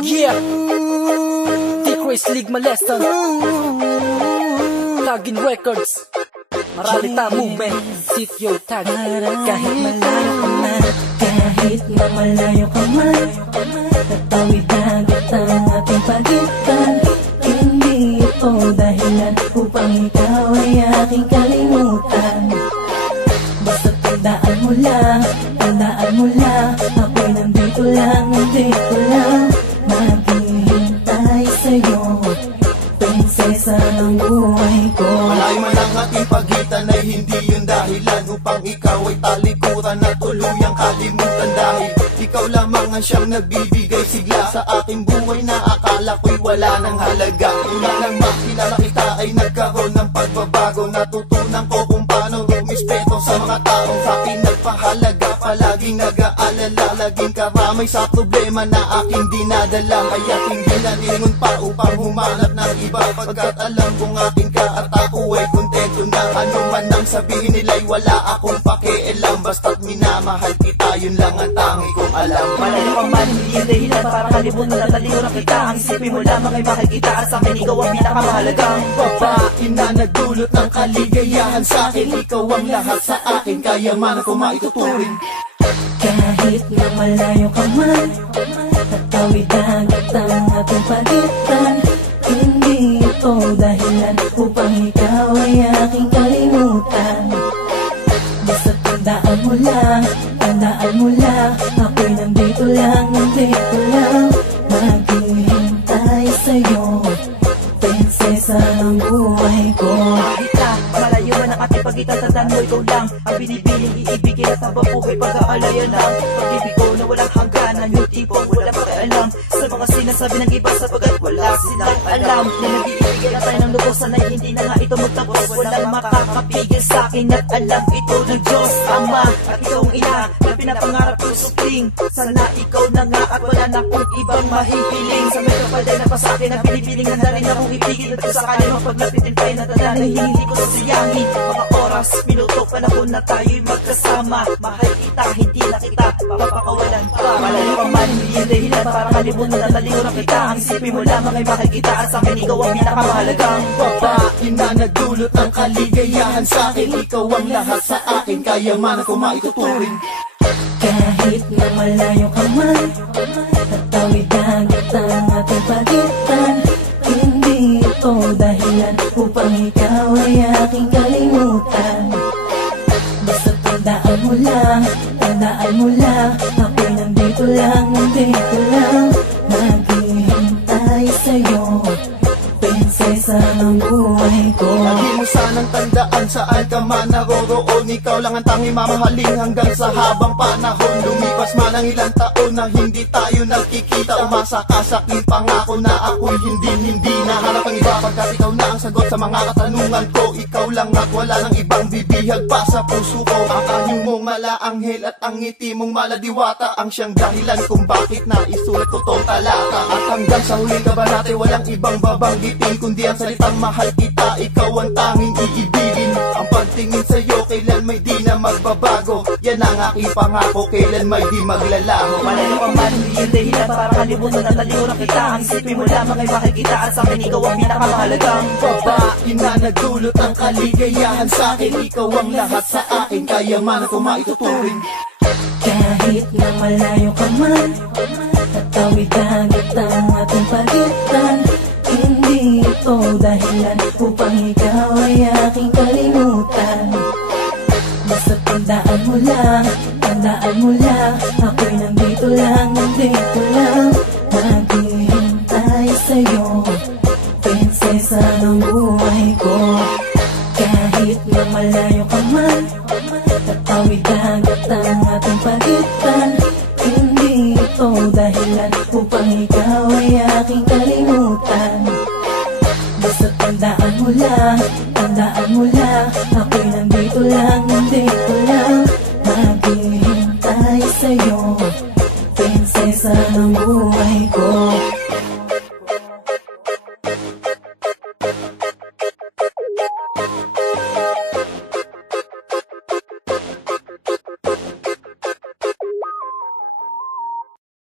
Yeah, T-Craze League Moleston, Tagin Records, Maralita Movement, Sityo Tag. Kahit malayo ka man, kahit na malayo ka man, tatawid agad ang ating pagitan. Hindi ito dahilan upang ikaw ay aking kalimutan. Basta tandaan mo lang, ako'y nandito lang, naghihintay sa'yo, prinsesa ng buhay ko. Malayo man ang ating pagitan ay hindi yun dahilan upang ikaw ay talikuran at tuluyang kalimutan. Dahil ikaw lamang ang siyang nagbibigay sigla sa aking buhay na akala ko'y wala ng halaga. Una nang makilala kita ay nagkaroon ng pagbabago. Natutunan ko kung paano rumispeto sa mga taong sa akin nagpahalaga. Palaging nag-aalala, laging karamay sa problema na aking dinadala. Kaya't hindi nalingon pa upang humanap ng iba, pagkat alam kong akin ka at ako ay kontento na. Ano man ang sabihin nila'y wala akong pakialam. Basta't minamahal kita, yun lang ang tangi kong alam. Malayo ka man, hindi yung dahilan para kalimutan na talikuran kita. Ang isipin mo lamang ay makikita at sa akin ikaw ang pinakamahalagang babae na nagdulot ng kaligayahan sa akin. Ikaw ang lahat sa akin, kaya man ako maituturing. Kahit na malayo ka man, tatawid agad ang ating pagitan. Hindi ito dahilan upang ikaw ay aking kalimutan. Basta tandaan mo lang, ako'y nandito lang, naghihintay sa'yo, prinsesa ng buhay ko. Malayo man ang ating pagitan, tandaan mo ikaw lang ang binibiling iibigin at habang buhay pag-aalayan lang. Pag-ibig ko na walang hangganan, yung tipong wala pakialam sa mga sinasabi ng iba, sapagat wala silang alam na nag-iibigay na tayo ng lubusan ay hindi na nga ito magtapos. Walang makakapigil sa akin at alam ito ng Diyos Ama at ikaw ang ina na pinapangarap kong supling. Sana ikaw na nga at wala na kong ibang mahihiling. Sa may kapalday na pa sa akin na pinipiling, handa rin akong ipigil at sakali mapaglapitin tayo na tanda na hindi ko sasayangin. Mga oras, minuto, panahon na tayo'y magkasama. Mahal kita, hindi na kita papakawalan pa. Malayo ka man, hindi yung dahilan para kalimutan na talikuran kita. Ang isipin mo lamang ay mahal kita at sa akin ikaw ang pinakamahalagang babae na nagdulot ng kaligayahan sa akin. Ikaw ang lahat sa akin, kaya man ako maituturing. Kahit na malayo ka man, tatawid agad ang ating pagitan. Hindi ito dahilan upang ikaw ay aking kalimutan. Basta tandaan mo lang, ako'y nandito lang, naghihintay sa'yo, prinsesa ng buhay ko. Lagi mo sanang tandaan saan ka man naroroon, ikaw lang ang tanging mamahaling hanggang sa habang panahon. Lumipas man ang ilang taon na hindi tayo nagkikita, umasa ka sa aking pangako na ako'y hindi nahanap ang iba, pagkat ikaw na ang sagot sa mga katanungan ko. Ikaw lang at wala ng ibang bibihag pa sa puso ko. Ang anyo mong malaanghel at ang ngiti mong maladiwata ang siyang dahilan kung bakit na isulat ko tong talata. At hanggang sa huling kabanata walang ibang babanggitin kundi ang salitang mahal kita. Ikaw ang tanging iibigin. Ang pagtingin sa'yo kailan may di na magbabago. Yan ang aking pangako, kailan may di maglalaho. Malayo ka man, hindi yung dahilan para kalimutan na talikuran kita. Ang isipin mo lamang ay makikita at sa akin ikaw ang pinakamahalagang babae na nagdulot ng kaligayahan sa akin. Ikaw ang lahat sa akin, kaya man ako maituturing. Kahit na malayo ka man, tatawid agad ang ating pagitan. Hindi ito dahilan upang ikaw ay aking kalimutan. Basta tandaan mo lang, ako'y nandito lang, naghihintay sa'yo, prinsesa ng buhay ko. Kahit na malayo ka man, tatawid agad ang ating pagitan. Hindi ito dahilan upang ikaw ay aking kalimutan. Basta tandaan mo lang, ako'y nandito lang, naghihintay sa'yo, prinsesa ng buhay ko.